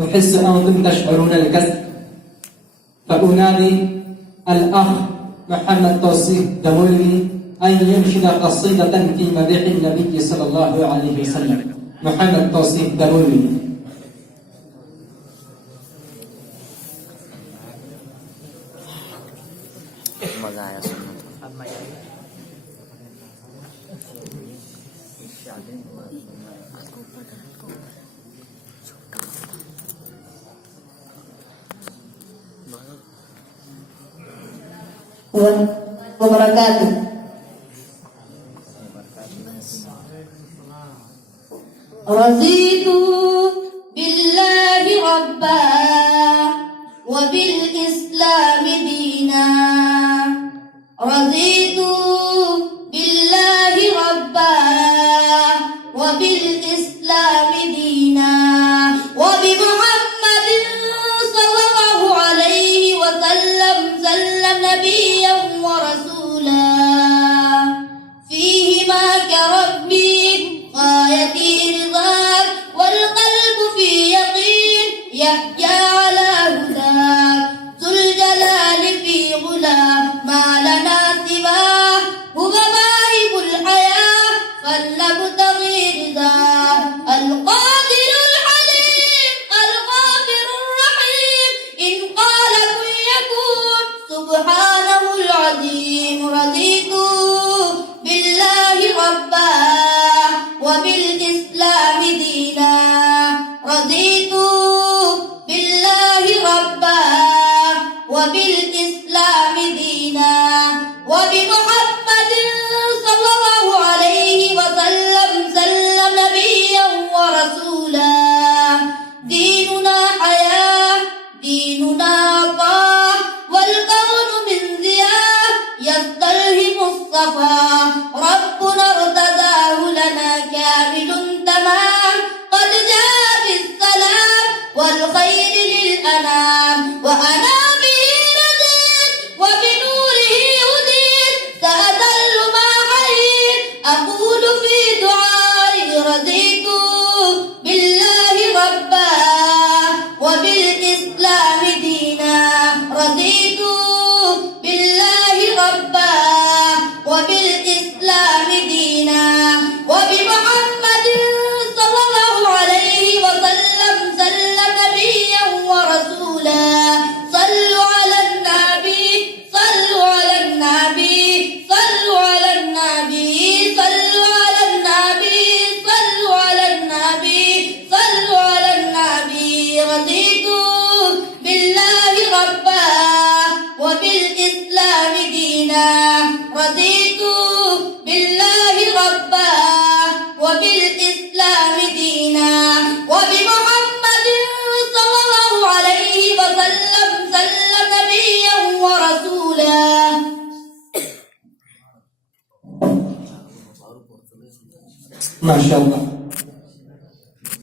أحس أنكم تشعرون الكسل، فأنادي الأخ محمد توصيف دمولي أن ينشد قصيدة في مديح النبي صلى الله عليه وسلم. محمد توصيف دمولي. मजा आया सुनने wabarakatuh. Raditu billahi rabba wa bil islami dina. Raditu billahi rabba wa bil islami dina wa bi Muhammadin sallallahu alaihi wa sallam nabiyyan wa rasula fihi ma ka rabbi غايتي رضاك والقلب في يقين يحيا على هداك ذو الجلال في غلام ما لنا سواه هو واهب الحياة فلنبتغي رضاه القادر الحليم الغافر الرحيم إن قال كن يكون سبحانه العظيم. رضيت بالله ربا وبالإسلام دينا. رضيت بالله ربا وبالإسلام دينا وبمحمد صلى الله عليه وسلم نبيا ورسولا. ديننا حياة ديننا عطاء والكون من ضياء يستلهم الصفا ربنا ارتداه لنا كامل تمام قد جاء بالسلام والخير للأنام وأنا به رديت وبنوره هديت سأذل ما حييت أقول في دعائي رضيت بالله ربا وبالإسلام دينا. رضيت بالله ربا وبالإسلام دينا وبمحمد صلى الله عليه وسلم نبيا ورسولا. صلوا على النبي صلوا على النبي صلوا على النبي صلوا على النبي صلوا على النبي صلوا على النبي. رضيت بالله ربا وبالإسلام دينا. رضيت بالله ربا وبالإسلام دينا وبمحمد صلى الله عليه وسلم نبيا ورسولا. ما شاء الله.